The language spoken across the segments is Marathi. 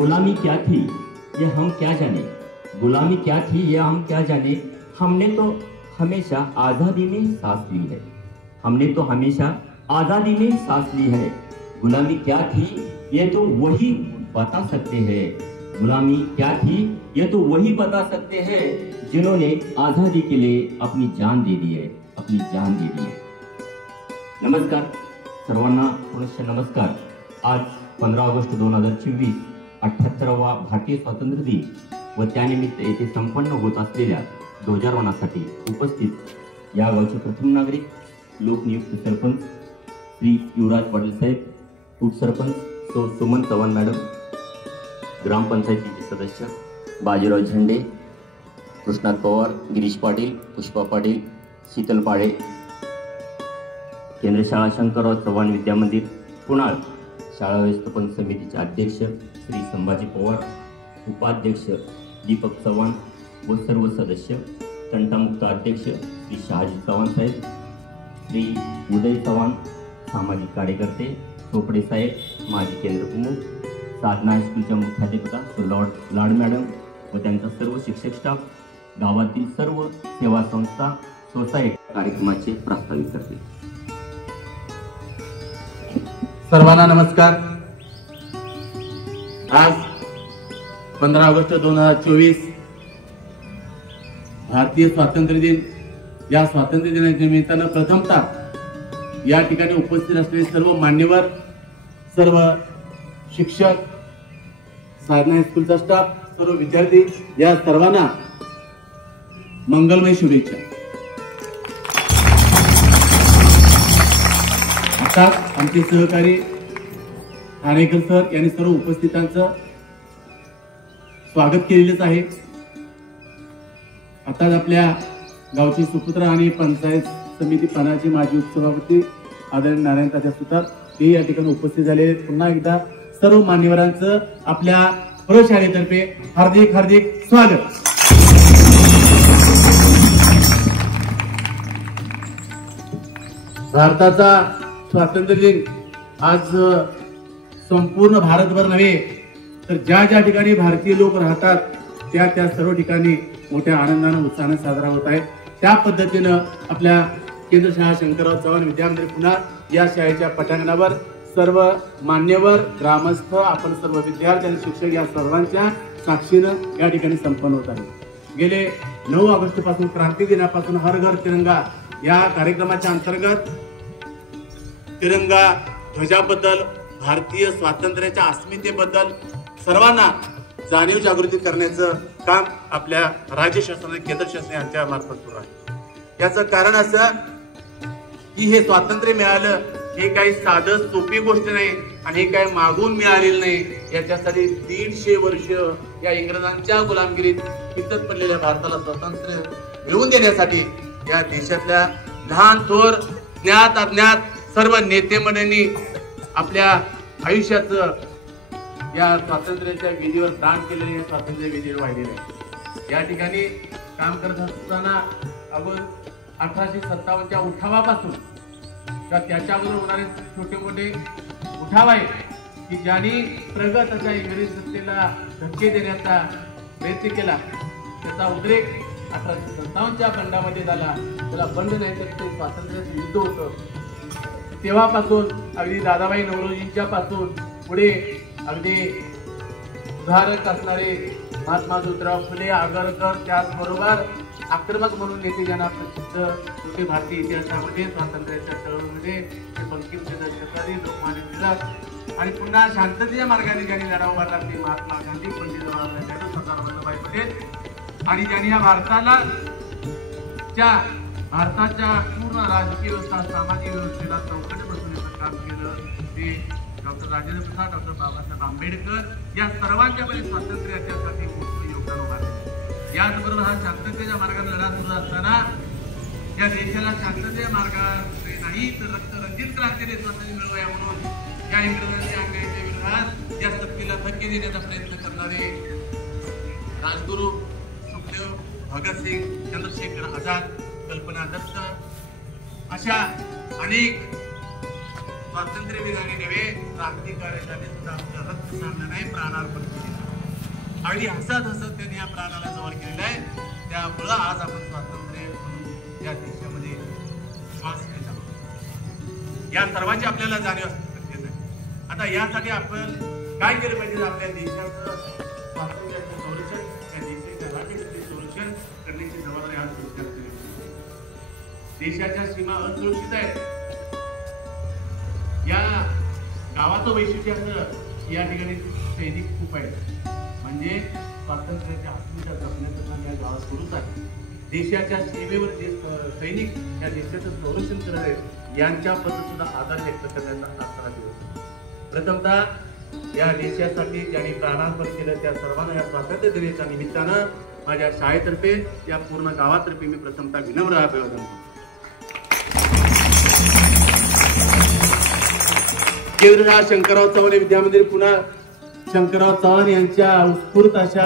गुलामी क्या थी ये हम क्या जाने, गुलामी क्या थी ये हम क्या जाने। हमने तो हमेशा आजादी में सांस ली है, हमने तो हमेशा आजादी में सांस ली है। गुलामी क्या थी ये तो वही बता सकते हैं, गुलामी क्या थी ये तो वही बता सकते हैं जिन्होंने आजादी के लिए अपनी जान दे दी है, अपनी जान दे दी है। नमस्कार सर्वांना, पुनश्च नमस्कार। आज 15 ऑगस्ट 2024 78वा भारतीय स्वातंत्र्य दिन व त्यानिमित्त येथे संपन्न होत असलेल्या ध्वजारोहणासाठी उपस्थित या गावचे प्रथम नागरिक, लोकनियुक्त सरपंच श्री युवराज पाटील साहेब, उपसरपंच सो सुमन चव्हाण मॅडम, ग्रामपंचायतीचे सदस्य बाजीराव झेंडे, कृष्णात पवार, गिरीश पाटील, पुष्पा पाटील, शीतल पाळे, केंद्र शाळा शंकरराव चव्हाण विद्यामंदिर पुणाळ शाळा व्यवस्थापन समितीचे अध्यक्ष श्री संभाजी पवार, उपाध्यक्ष दीपक चव्हाण व सर्व सदस्य, तंटामुक्त अध्यक्ष श्री शहाजी चव्हाण साहेब, श्री उदय चव्हाण, सामाजिक कार्यकर्ते चोपडे साहेब, माजी केंद्र प्रमुख, साधना हायस्कूलच्या मुख्याध्यापिका लाड मॅडम व त्यांचा सर्व शिक्षक स्टाफ, गावातील सर्व सेवा संस्था, सोसायटी कार्यक्रमाचे प्रास्ताविक करते। सर्वांना नमस्कार। आज 15 ऑगस्ट 2024 भारतीय स्वातंत्र्य दिन। या स्वातंत्र्य दिनाच्या निमित्तानं प्रथमतः या ठिकाणी उपस्थित असलेले सर्व मान्यवर, सर्व शिक्षक, साधना हायस्कूलचा स्टाफ, सर्व विद्यार्थी, या सर्वांना मंगलमय शुभेच्छा। आता आमचे सहकारी ठाणेकर सर यांनी सर्व उपस्थितांचं स्वागत केलेलेच आहे। आताच आपल्या गावचे सुपुत्र आणि पंचायत समिती पानाचे माजी उपसभापती आदरणीय नारायण तात्या सुतार हे या ठिकाणी उपस्थित झाले। पुन्हा एकदा सर्व मान्यवरांचं आपल्या प्रशालेतर्फे हार्दिक हार्दिक स्वागत। भारताचा स्वातंत्र्य दिन आज संपूर्ण भारतभर नव्हे तर ज्या ज्या ठिकाणी भारतीय लोक राहतात त्या सर्व ठिकाणी मोठ्या आनंदाने उत्साहाने साजरा होत आहे। त्या पद्धतीनं आपल्या केंद्र शाळा शंकरराव चव्हाण विद्यामंदिर पुन्हा या शाळेच्या पटांगणावर सर्व मान्यवर, ग्रामस्थ, आपण सर्व विद्यार्थी आणि शिक्षक या सर्वांच्या साक्षीनं या ठिकाणी संपन्न होत आहे। गेले 9 ऑगस्ट पासून, क्रांती दिनापासून हर घर तिरंगा या कार्यक्रमाच्या अंतर्गत तिरंगा ध्वजाबद्दल, भारतीय स्वातंत्र्याच्या अस्मितेबद्दल सर्वांना जाणीव जागृती करण्याचं काम आपल्या राज्य शासनाने, केंद्र शासन यांच्या मार्फत सुरू आहे। याचं कारण असं की हे स्वातंत्र्य मिळालं हे काही साधं सोपी गोष्ट नाही आणि हे काही मागून मिळालेलं नाही। याच्यासाठी 150 वर्ष या इंग्रजांच्या गुलामगिरीत पितत पडलेल्या भारताला स्वातंत्र्य मिळवून देण्यासाठी या देशातल्या लहान थोर, ज्ञात अज्ञात सर्व नेते मंडळींनी आपल्या आयुष्याचं या स्वातंत्र्याच्या विधीवर दान केलेले, या स्वातंत्र्य विधीवर वाहिलेले आहे। या ठिकाणी काम करत असताना अगोदर 1857च्या उठावापासून त्याच्या अगोदर होणारे छोटे मोठे उठाव आहे की ज्यांनी प्रगत अशा इंग्रजी सत्तेला धक्के देण्याचा प्रयत्न केला, त्याचा उद्रेक 1857च्या बंडामध्ये झाला। त्याला बंड नाही तर ते स्वातंत्र्याचं युद्ध होतं। तेव्हापासून अगदी दादाभाई नौरोजींच्या पासून पुढे अगदी सुधारक असणारे महात्मा ज्योतिराव फुले, आगरकर, त्याचबरोबर आक्रमक म्हणून नेते ज्यांना प्रसिद्ध होते भारतीय इतिहासामध्ये, स्वातंत्र्याच्या चळवळीमध्ये बंकिमचंद्र चटर्जी, लोकमान्य टिळक आणि पुन्हा शांततेच्या मार्गाने ज्यांनी लढा उभारला ते महात्मा गांधी, पंडित जवाहरलाल नेहरू, सरदार वल्लभभाई पटेल आणि ज्यांनी या भारताच्या पूर्ण राजकीय व्यवस्था, सामाजिक व्यवस्थेला चौकट बसवण्याचं काम केलं ते डॉक्टर राजेंद्र प्रसाद, डॉक्टर बाबासाहेब आंबेडकर या सर्वांच्याकडे स्वातंत्र्यासाठी मोठं योगदान उभारलं। याचबरोबर हा शांततेच्या मार्गाने लढा सुरू असताना या देशाला शांततेच्या मार्गाने नाही तर रक्तरंजित क्रांतीने स्वातंत्र्य मिळवूया म्हणून या इंग्रजांच्या अन्यायाच्या विरोधात या सत्तेला धक्के देण्याचा प्रयत्न करणारे राजगुरू सुखदेव, भगतसिंग, चंद्रशेखर आझाद, कल्पना दत्त अशा अनेक स्वातंत्र्यवीरांनी नव्हे क्रांतिकारकांनी सुद्धा आपलं रक्त सांडलं नाही, प्राणार्पण केले। अगदी हसत हसत त्यांनी या प्राणाला जवळ केलेलं आहे. त्यामुळं आज आपण स्वातंत्र्य म्हणून या देशामध्ये श्वास घेत आहोत. या सर्वांची आपल्याला जाणीव असणं गरजेचं आहे. आता यासाठी आपण काय केलं पाहिजे? आपल्या देशाचं स्वातंत्र्याचं संरक्षण, या देशाच्या राज्याचे संरक्षण करण्याची जबाबदारी आज सरकारची आहे. देशाच्या सीमा असुरक्षित आहेत. या गावाचं वैशिष्ट्य असं या ठिकाणी सैनिक खूप आहेत. म्हणजे स्वातंत्र्याच्या अस्मिता जपण्याचं काम या गावात सुरूच आहे. देशाच्या सीमेवर जे सैनिक या देशाचं संरक्षण करत आहेत यांच्याबद्दल सुद्धा आदर व्यक्त करण्याचा आजचा दिवस. प्रथमतः या देशासाठी ज्यांनी प्राणार्पण केलं त्या सर्वांना या स्वातंत्र्य दिनाच्या निमित्तानं माझ्या शाळेतर्फे या पूर्ण गावातर्फे मी प्रथमतः विनम्र अभिवादन करतो. केंद्र शंकरराव चव्हाण विद्यामंदिर पुन्हा शंकरराव चव्हाण यांच्या उत्स्फूर्त अशा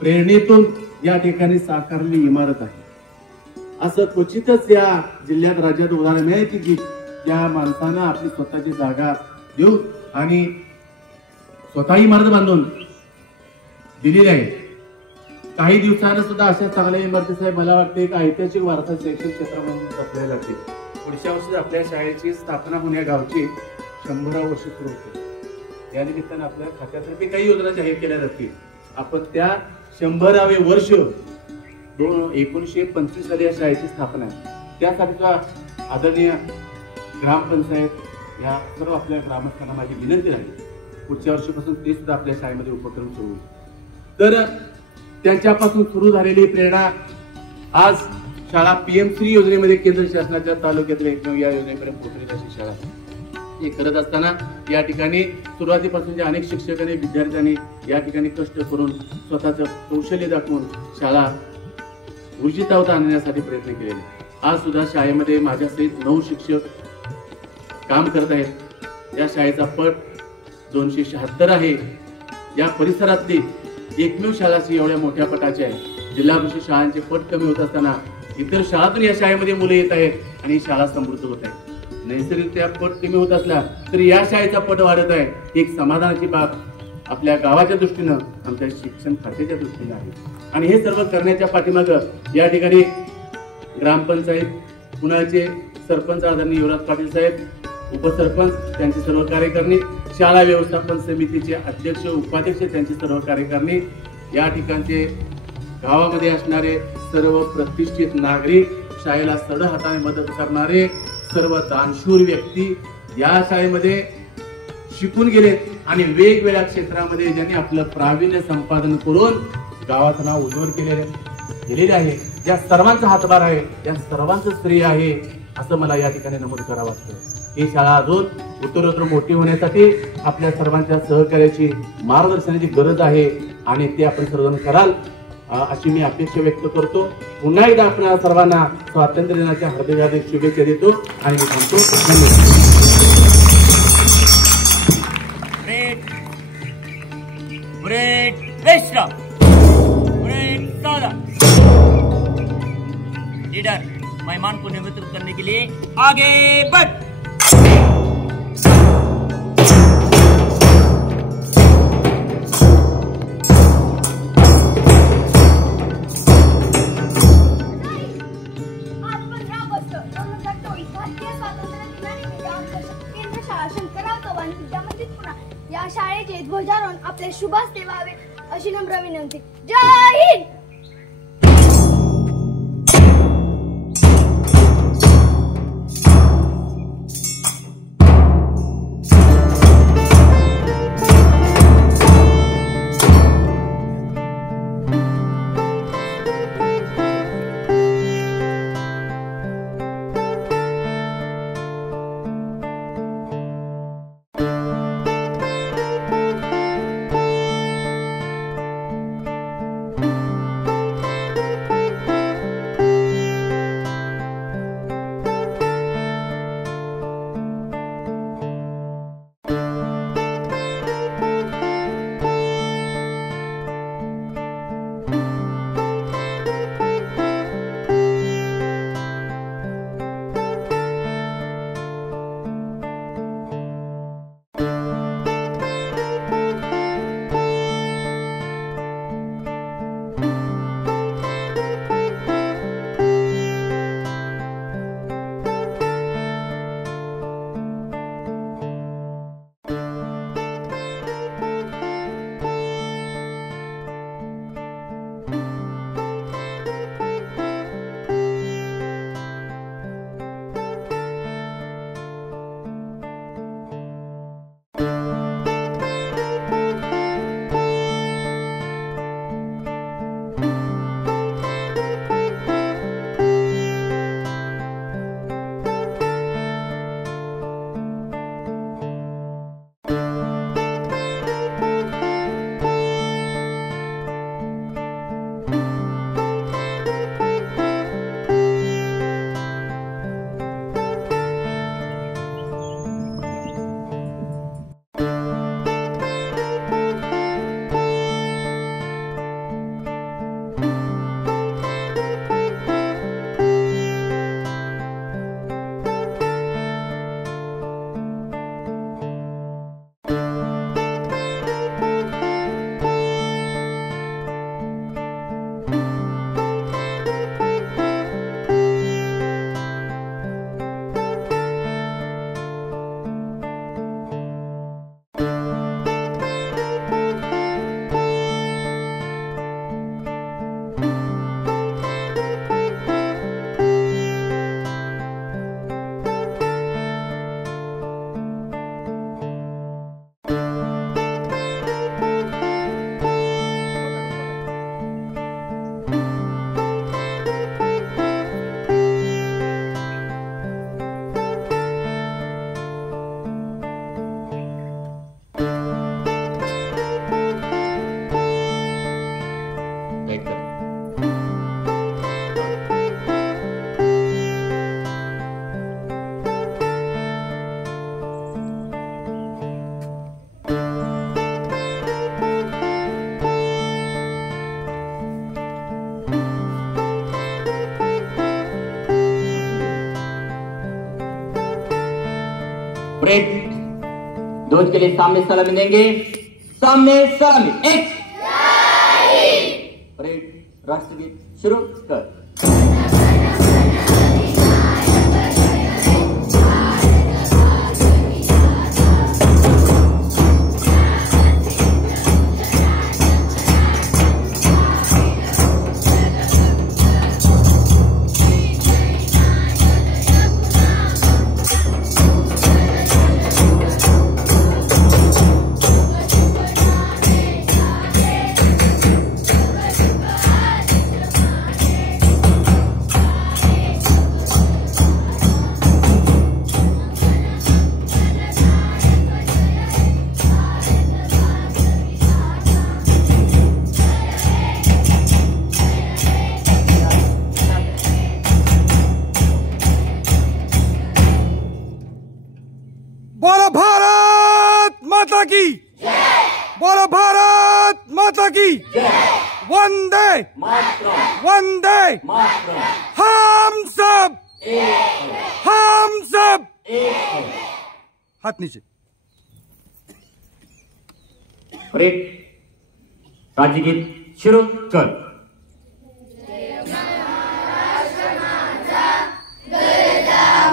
प्रेरणेतून या ठिकाणी साकारलेली इमारत आहे. असं क्वचितच या जिल्ह्यात राज्यात उदाहरण मिळायची की ज्या माणसानं आपली स्वतःची जागा देऊन आणि स्वतः इमारत बांधून दिलेली आहे. काही दिवसानं सुद्धा अशा चांगल्या इमारती साहेब मला वाटते एक ऐतिहासिक वारसा शैक्षणिक क्षेत्र म्हणून जपल्या जातील. पुढच्या वर्षी आपल्या शाळेची स्थापना होऊन या गावची 100 वर्ष सुरू होते. या निमित्तानं आपल्या खात्यातर्फे काही योजना जाहीर केल्या जातील. आपण त्या 100वे वर्ष 1925 साली या शाळेची स्थापना आहे. त्यासाठीचा आदरणीय ग्रामपंचायत या सर्व आपल्या ग्रामस्थांना माझी विनंती राहील पुढच्या वर्षीपासून ते सुद्धा आपल्या शाळेमध्ये उपक्रम सुरू होईल. तर त्यांच्यापासून सुरू झालेली प्रेरणा आज शाळा PM-श्री योजनेमध्ये केंद्र शासनाच्या तालुक्यातील एकमेव या योजनेपर्यंत पोहोचलेली अशी शाळा हे करत असताना या ठिकाणी सुरुवातीपासून जे अनेक शिक्षकांनी विद्यार्थ्यांनी या ठिकाणी कष्ट करून स्वतःचं कौशल्य दाखवून शाळा ऊर्जितावत आणण्यासाठी प्रयत्न केलेले. आज सुद्धा शाळेमध्ये माझ्यासहित 9 शिक्षक काम करत आहेत. या शाळेचा पट 276 आहे. या परिसरातली एकमेव शाळा एवढ्या मोठ्या पटाची आहे. जिल्हा परिषद शाळांचे पट कमी होत असताना इतर शाळातून या शाळेमध्ये मुले येत आहेत आणि शाळा समृद्ध होत आहे. नैसर्गिकरित्या पट कमी होत असला तरी या शाळेचा पट वाढत आहे. एक समाधानाची बाब आपल्या गावाच्या दृष्टीनं आमच्या शिक्षण खात्याच्या दृष्टीनं आहे. आणि हे सर्व करण्याच्या पाठीमागं या ठिकाणी ग्रामपंचायत पुण्याचे सरपंच आदरणीय युवराज पाटील साहेब, उपसरपंच त्यांचे सर्व कार्यकारिणी, शाळा व्यवस्थापन समितीचे अध्यक्ष उपाध्यक्ष त्यांचे सर्व कार्यकारिणी, या ठिकाणचे गावामध्ये असणारे सर्व प्रतिष्ठित नागरिक, शाळेला सढ हाताने मदत करणारे सर्व दानशूर व्यक्ती या शाळेमध्ये शिकून गेलेत आणि वेगवेगळ्या क्षेत्रामध्ये ज्यांनी आपलं प्रावीण्य संपादन करून गावाचं नाव उज्ज्वल केलेले आहे. या सर्वांचा हातभार आहे, या सर्वांचं श्रेय आहे असं मला या ठिकाणी नमूद करावं वाटतं. ही शाळा अजून उत्तरोत्तर मोठी होण्यासाठी आपल्या सर्वांच्या सहकार्याची मार्गदर्शनाची गरज आहे आणि ते आपण सर्वजण कराल अशी मी अपेक्षा व्यक्त करतो. पुन्हा एकदा आपल्या सर्वांना स्वातंत्र्य दिनाच्या हार्दिक शुभेच्छा देतो आणि मी थांबतो. लीडर मेहमान को निमंत्रित करने के लिए आगे बढ़. या शाळेचे ध्वजारोहण आपल्या शुभ हस्ते व्हावे अशी नम्र विनंती. जय हिंद. ध्वज के लिए सामने सलामी देंगे। सामने सलामी। एक परेड राष्ट्रगीत शुरू कर। बोलो भारत माता की वंदे वंदे हम सब हाथ नीचे। परेड राज्य गीत शुरू कर।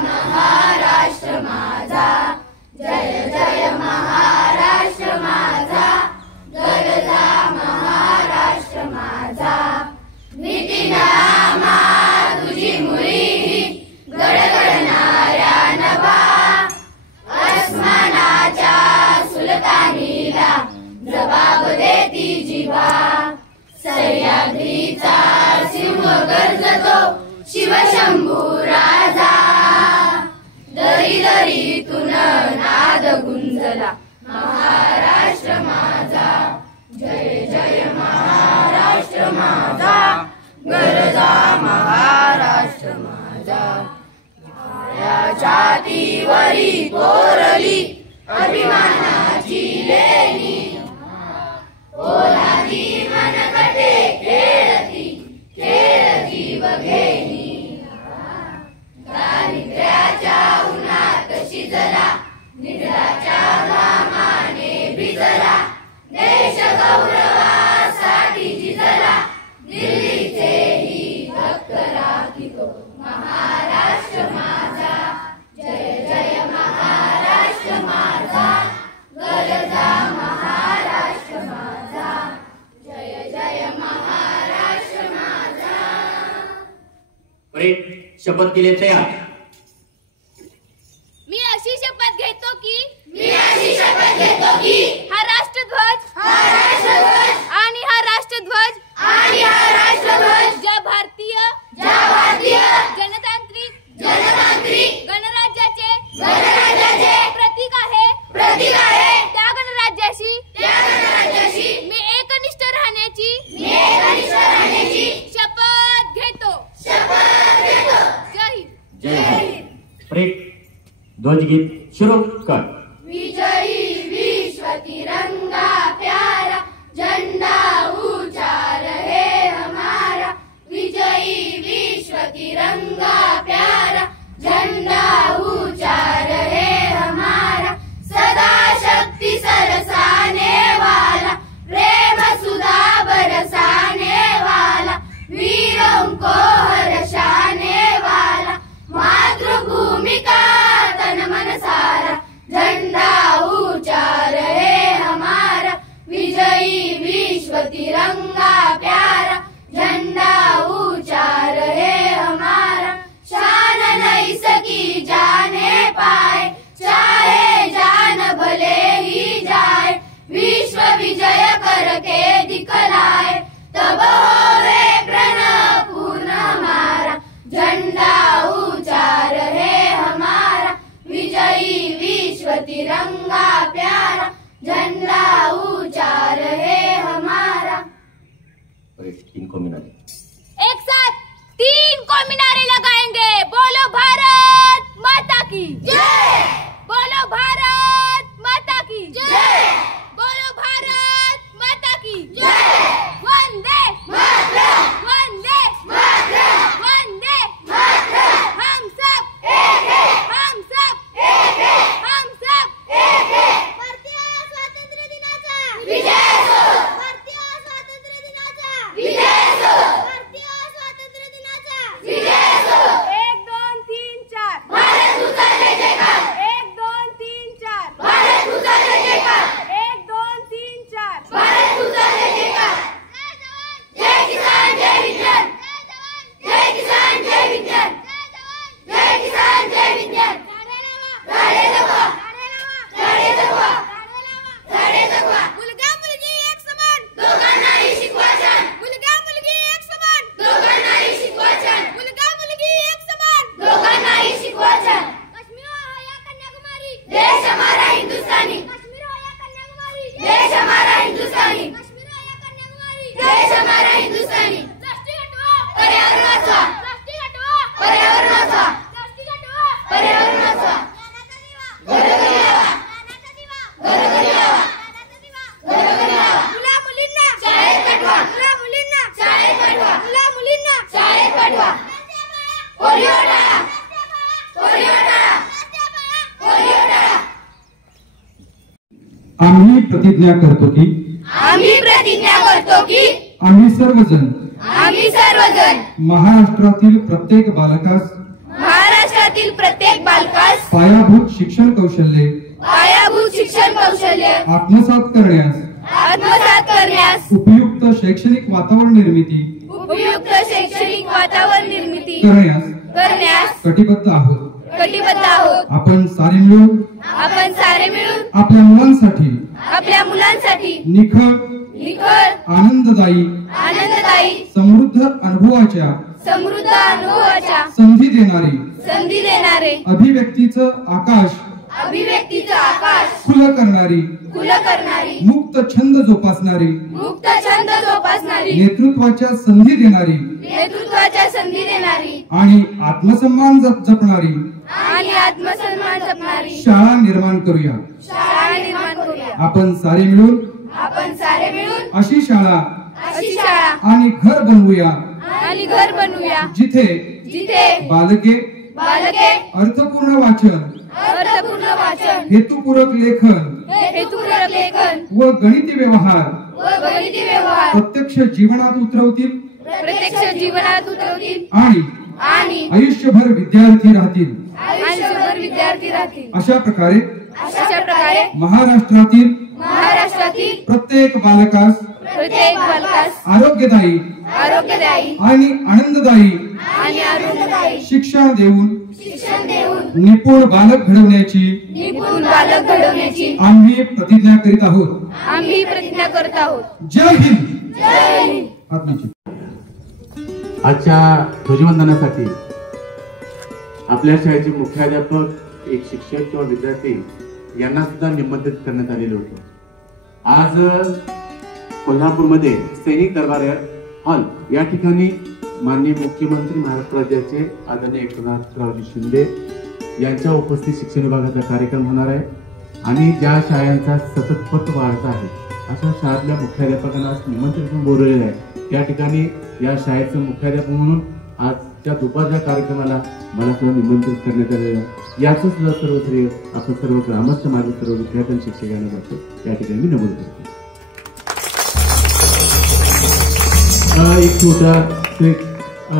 महाराष्ट्र माझा जय जय महाराष्ट्र माझा गरजा महाराष्ट्र माझा नितीनामा तुझी मुळी गडगडणाऱ्या नभा अस्मानाच्या सुलतानीला जबाब देती जिवा सह्याद्रीचा सिंह गर्जतो शिवशंभू राजा दरी दरीतून नाद गुंजला महाराष्ट्र माझा जय जय महाराष्ट्र माझा गरजा महाराष्ट्र माझा छातीवरी कोरली अभिमानाची लेणी ओलादी मनकटे खेळती खेळती बघेनी दारिद्र्याच्या उन्हात शिजला निद्राच्या घामाने भिजला देश गौरवासाठी झिजला दिल्लीचेही भक्त राखितो महाराष्ट्र माझा जय जय महाराष्ट्र माझा गरजा महाराष्ट्र माझा जय जय महाराष्ट्र माझा। परेड शपथ के लिए तैयार। मी अशी शपथ घेतो की हा राष्ट्रध्वज आणि हा राष्ट्रध्वज ज्या भारतीय जनतांत्रिक गणराज्याचे प्रतीक आहे त्या गणराज्याशी मी एकनिष्ठ राहण्याची शपथ घेतो. जय हिंद. जय हिंद. परेड ध्वज गीत शुरू कर. विजयी विश्व तिरंगा प्यारा झंडा ऊंचा रहे हमारा. विजयी विश्व तिरंगा प्यारा झंडा ऊंचा रहे हमारा. सदा शक्ति सरसाने वाला प्रेम सुधा बरसाने वाला वीरों को हर्षाने वाला मातृभूमि का तन मन सारा झंडा ऊंचा रहे हमारा. विजयी विश्व तिरंगा प्यारा झंडा ऊंचा रहे हमारा. शान नहीं सकी जाने पाए चाहे जान भले ही जाए. विश्व विजय करके दिखलाए तब होवे प्रणव पूर्ण हमारा. झंडा ऊंचा रहे हमारा. विजयी विश्व तिरंगा प्यारा झंडा ऊंचा रहे हमारा. परेड 3 को मीनारे. एक साथ 3 को मीनारे लगाएंगे. बोलो भारत माता की जय. बोलो भारत माता की जय. बोलो भारत माता की जय. वंदे मातरम. वंदे मातरम. वंदे मातरम. हम सब एक है. हम सब एक है. हम सब एक है. भारतीय स्वातंत्र्य दिनाचा विजय असो. भारतीय स्वातंत्र्य दिनाचा विजय असो. भारतीय स्वातंत्र्य दिनाचा विजय असो. 1 2 3 4 भारत तुझा जय जयकार. 1 2 3 4 भारत तुझा जय जयकार. 1 2 3 4 भारत तुझा जय जयकार. जय किसान जय विज्ञान. जय किसान जय विज्ञान. जय किसान जय विज्ञान. झाडे जगवा. झाडे जगवा. झाडे जगवा. मुलगा मुलगी एक समान दोघांनाही शिकवा छान. मुलगा मुलगी एक समान दोघांनाही शिकवा छान. मुलगा मुलगी एक समान दोघांनाही शिकवा छान. काश्मीर हो या कन्याकुमारी देश हमारा हिंदुस्तानी. काश्मीर हो या कन्याकुमारी देश हमारा हिंदुस्तानी. काश्मीर हो या कन्याकुमारी देश हमारा हिंदुस्तानी. प्लास्टिक हटवा. पर्यावरण वाचवा. प्लास्टिक हटवा. पर्यावरण वाचवा. प्लास्टिक हटवा. पर्यावरण वाचवा. घरोघरी लावा. घरोघरी लावा. घरोघरी लावा. मुला मुलींना शाळेत पाठवा. मुला मुलींना शाळेत पाठवा. मुला मुलींना शाळेत पाठवा. पोलिओ टाळा. पोलिओ टाळा. पोलिओ टाळा. आम्ही प्रतिज्ञा करतो की आम्ही सर्वजण महाराष्ट्रातील प्रत्येक बालकास पायाभूत शिक्षण कौशल्ये आत्मसात करण्यास उपयुक्त शैक्षणिक वातावरण निर्मिती करण्यास कटिबद्ध आहोत. आपण सारे मिळून आपल्या मुलांसाठी निखळ आनंददायी समृद्ध अनुभवाच्या संधी देणारी अभिव्यक्तीचं आकाश खुलं करणारी मुक्त छंद जोपासणारी नेतृत्वाच्या संधी देणारी आणि आत्मसन्मान जपणारी शाळा निर्माण करूया. आपण सारे मिळून अशी शाळा आणि घर बनवूया जिथे बालके अर्थपूर्ण वाचन हेतुपूरक लेखन व गणिती व्यवहार प्रत्यक्ष जीवनात उतरवतील आणि आयुष्यभर विद्यार्थी राहतील. अशा प्रकारे महाराष्ट्रातील प्रत्येक बालकास आरोग्यदायी आणि आनंददायी शिक्षण देऊन निपुण बालक घडवण्याची आम्ही प्रतिज्ञा करीत आहोत. जय हिंद. आत्मीची. आजच्या ध्वजवंदनासाठी आपल्या शाळेचे मुख्याध्यापक, एक शिक्षक किंवा विद्यार्थी यांना सुद्धा निमंत्रित करण्यात आलेलं होतं. आज कोल्हापूरमध्ये सैनिक दरबार हॉल या ठिकाणी माननीय मुख्यमंत्री महाराष्ट्र राज्याचे आदरणीय एकनाथरावजी शिंदे यांच्या उपस्थित शिक्षण विभागाचा कार्यक्रम होणार आहे. आणि ज्या शाळांचा सतत पट वाढत आहे अशा शाळेतल्या मुख्याध्यापकांना निमंत्रित बोलवलेलं आहे. या ठिकाणी या शाळेचं मुख्याध्यापक म्हणून आजच्या दुपारच्या कार्यक्रमाला मला सुद्धा निमंत्रित करण्यात आलेलं आहे. याचं सुद्धा सर्व श्रेय आपण सर्व ग्रामस्थ माझे सर्व विद्यार्थ्यांना शिक्षकांना जातो या ठिकाणी मी नमूद करतो. एक छोटा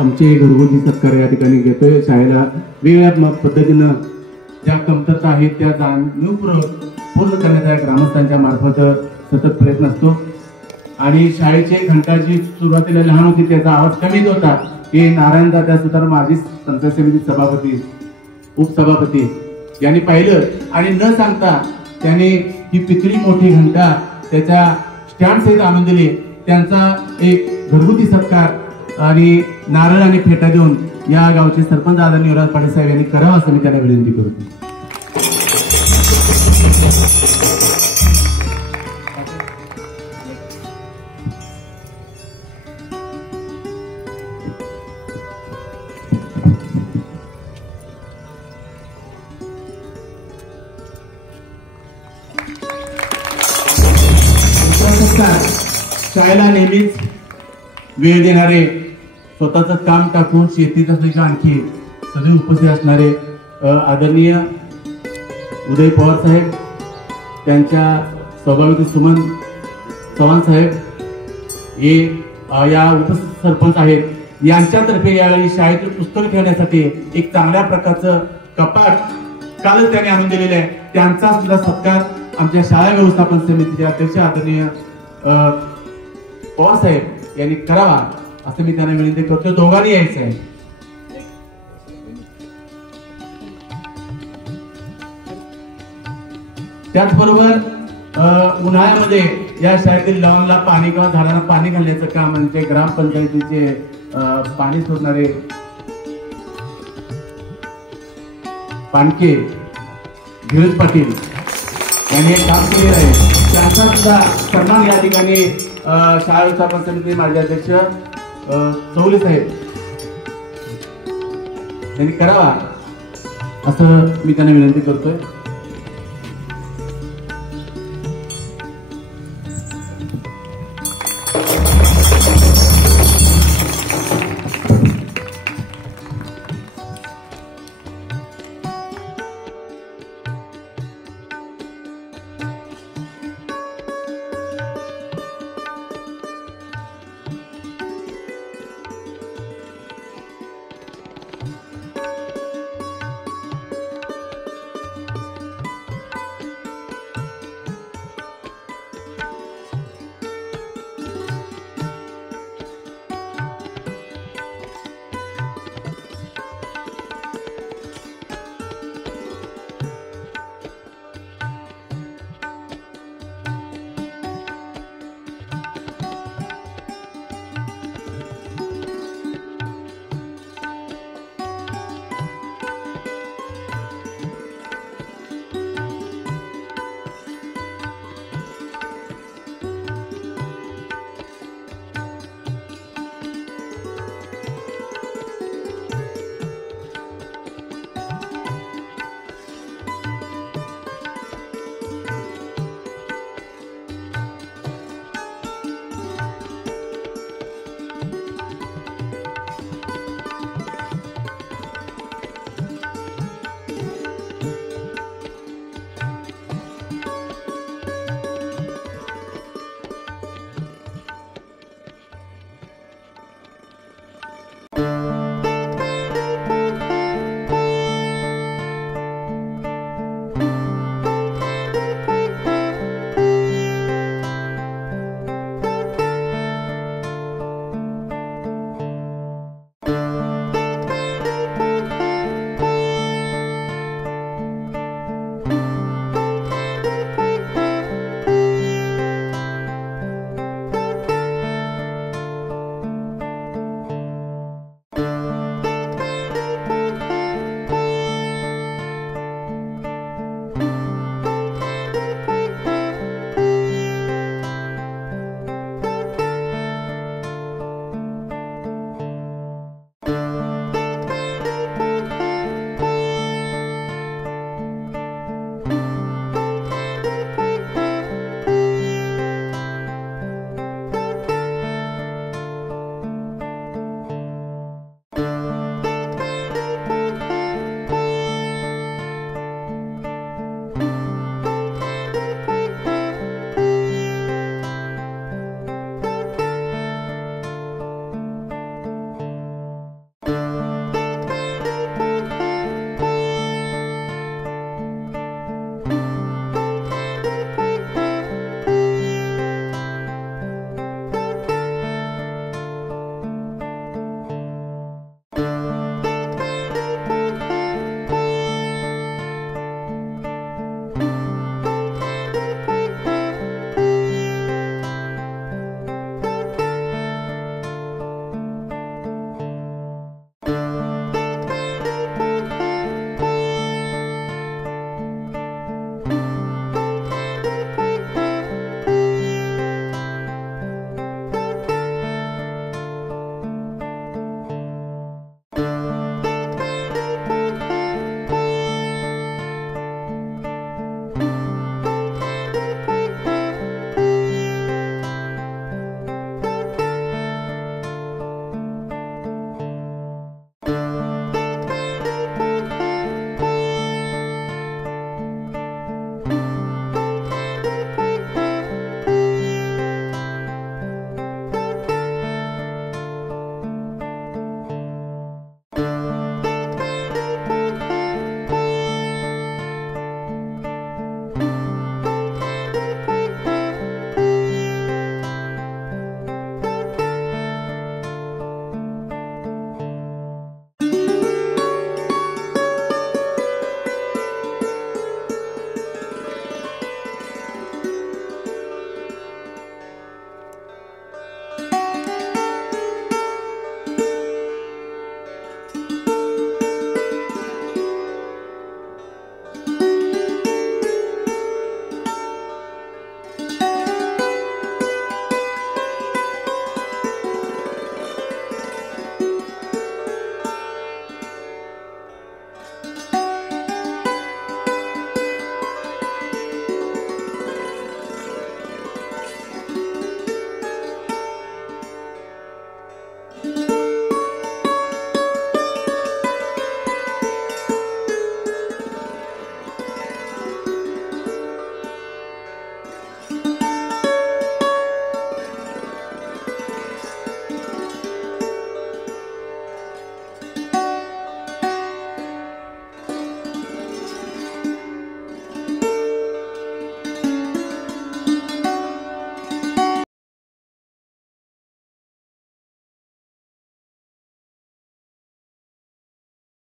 आमचे घरगुती सत्कार या ठिकाणी घेतोय. शाळेला वेगवेगळ्या पद्धतीनं ज्या कमतरता आहेत त्या जाणीवपूर्वक पूर्ण करण्याचा ग्रामस्थांच्या मार्फत सतत प्रयत्न असतो. आणि शाळेचे घंटाची सुरुवातीला लहान होती, त्याचा आवाज कमीच होता. हे नारायण दादा सुतार माजी पंचायत समिती सभापती, उपसभापती यांनी पाहिलं आणि न सांगता त्यांनी ही पितळी मोठी घंटा त्याच्या स्टँड सहित आणून दिली. त्यांचा एक घरगुती सत्कार आणि नारळ आणि फेटा देऊन या गावचे सरपंच आदरणीय युवराज पाटील साहेब यांनी करावा असं मी त्यांना विनंती करतो. शाळेला नेहमीच वेळ देणारे, स्वतःचं काम टाकून शेतीत असलेल्या आणखी सगळे उपस्थित असणारे आदरणीय उदय पवार साहेब, त्यांच्या सभापती सुमन चव्हाण साहेब हे या उपसरपंच आहेत. यांच्यातर्फे यावेळी शाळेतील पुस्तक ठेवण्यासाठी एक चांगल्या प्रकारचं कपाट कालच त्यांनी आणून दिलेलं आहे. त्यांचा सुद्धा सत्कार आमच्या शाळा व्यवस्थापन समितीचे अध्यक्ष आदरणीय पवार साहेब यांनी करावा असं मी त्यांना विनंती करतो. दोघांनी यायचं आहे. त्याचबरोबर उन्हाळ्यामध्ये या शाळेतील लवणला पाणी किंवा झाडांना पाणी घालण्याचं काम म्हणजे ग्रामपंचायतीचे पाणी सोडणारे पानके धीरज पाटील यांनी हे काम केलेलं आहे. त्यांचा सुद्धा सन्मान या ठिकाणी शाळा व्यवस्थापन समिती माझे अध्यक्ष चौले साहेब यांनी करावा असं मी त्यांना विनंती करतोय.